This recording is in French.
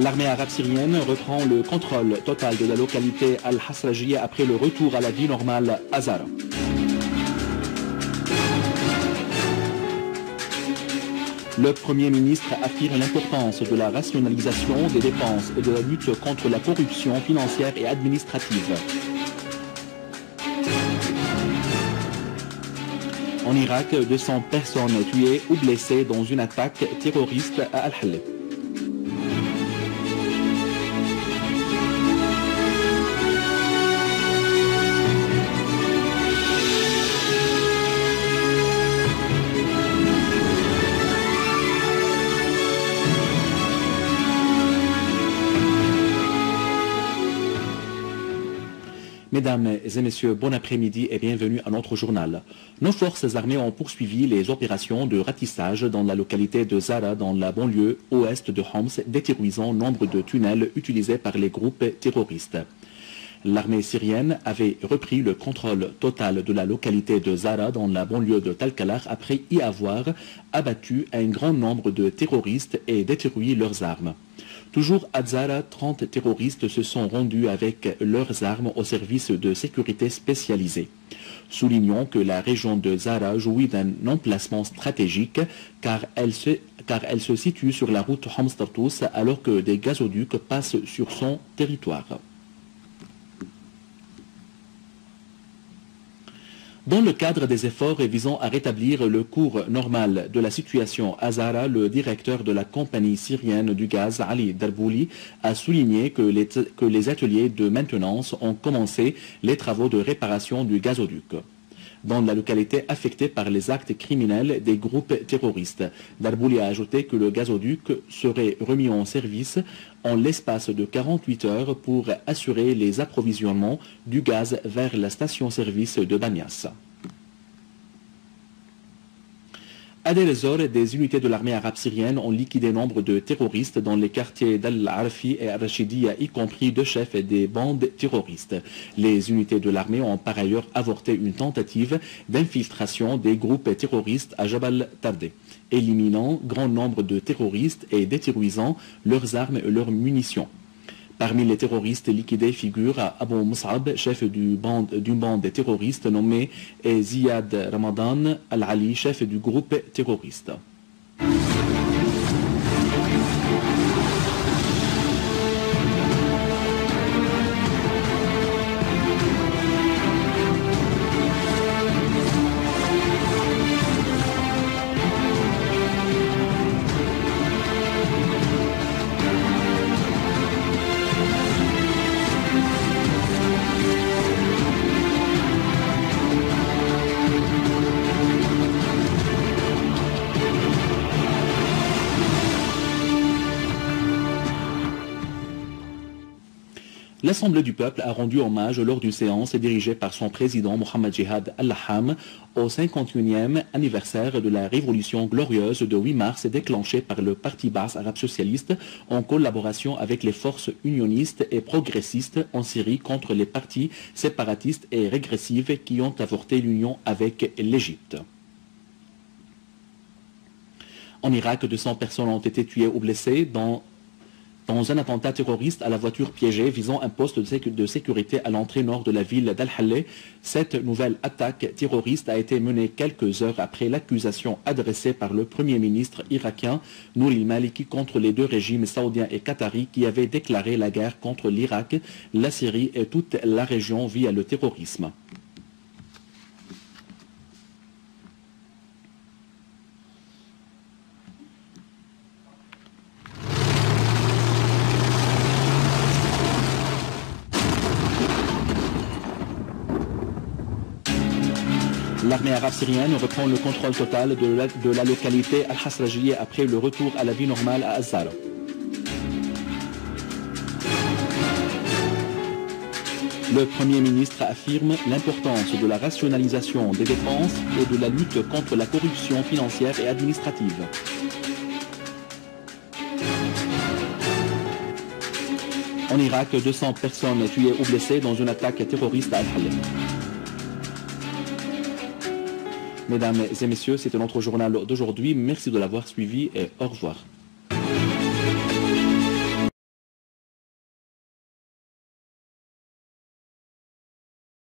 L'armée arabe syrienne reprend le contrôle total de la localité Al-Hasrajiyya après le retour à la vie normale à Zara. Le Premier ministre affirme l'importance de la rationalisation des dépenses et de la lutte contre la corruption financière et administrative. En Irak, 200 personnes tuées ou blessées dans une attaque terroriste à Al-Haleh. Mesdames et messieurs, bon après-midi et bienvenue à notre journal. Nos forces armées ont poursuivi les opérations de ratissage dans la localité de Zara, dans la banlieue ouest de Homs, détruisant nombre de tunnels utilisés par les groupes terroristes. L'armée syrienne avait repris le contrôle total de la localité de Zara dans la banlieue de Talkalar après y avoir abattu un grand nombre de terroristes et détruit leurs armes. Toujours à Zara, 30 terroristes se sont rendus avec leurs armes au service de sécurité spécialisé. Soulignons que la région de Zara jouit d'un emplacement stratégique car elle se situe sur la route Homs-Tartous alors que des gazoducs passent sur son territoire. Dans le cadre des efforts visant à rétablir le cours normal de la situation à Zara, le directeur de la compagnie syrienne du gaz, Ali Darbouli, a souligné que les ateliers de maintenance ont commencé les travaux de réparation du gazoduc dans la localité affectée par les actes criminels des groupes terroristes. Darbouli a ajouté que le gazoduc serait remis en service en l'espace de 48 heures pour assurer les approvisionnements du gaz vers la station-service de Banias. À Deir ez-Zor, des unités de l'armée arabe syrienne ont liquidé nombre de terroristes dans les quartiers d'Al-Arfi et Al-Rashidiyya, y compris deux chefs des bandes terroristes. Les unités de l'armée ont par ailleurs avorté une tentative d'infiltration des groupes terroristes à Jabal Tardé, éliminant grand nombre de terroristes et détruisant leurs armes et leurs munitions. Parmi les terroristes liquidés figure Abu Mus'ab, chef d'une bande terroriste nommée Ziyad Ramadan Al-Ali, chef du groupe terroriste. L'Assemblée du peuple a rendu hommage lors d'une séance dirigée par son président Mohamed Jihad Al-Laham au 51e anniversaire de la révolution glorieuse de 8 mars déclenchée par le Parti Baas arabe socialiste en collaboration avec les forces unionistes et progressistes en Syrie contre les partis séparatistes et régressifs qui ont avorté l'union avec l'Égypte. En Irak, 200 personnes ont été tuées ou blessées dans un attentat terroriste à la voiture piégée visant un poste de sécurité à l'entrée nord de la ville d'Al-Haleh. Cette nouvelle attaque terroriste a été menée quelques heures après l'accusation adressée par le Premier ministre irakien Nouri al-Maliki contre les deux régimes saoudiens et qataris qui avaient déclaré la guerre contre l'Irak, la Syrie et toute la région via le terrorisme. L'armée arabe syrienne reprend le contrôle total de la localité Al-Hasrajiyya après le retour à la vie normale à Zara. Le Premier ministre affirme l'importance de la rationalisation des dépenses et de la lutte contre la corruption financière et administrative. En Irak, 200 personnes tuées ou blessées dans une attaque terroriste à Al-Haleh. Mesdames et messieurs, c'était notre journal d'aujourd'hui. Merci de l'avoir suivi et au revoir.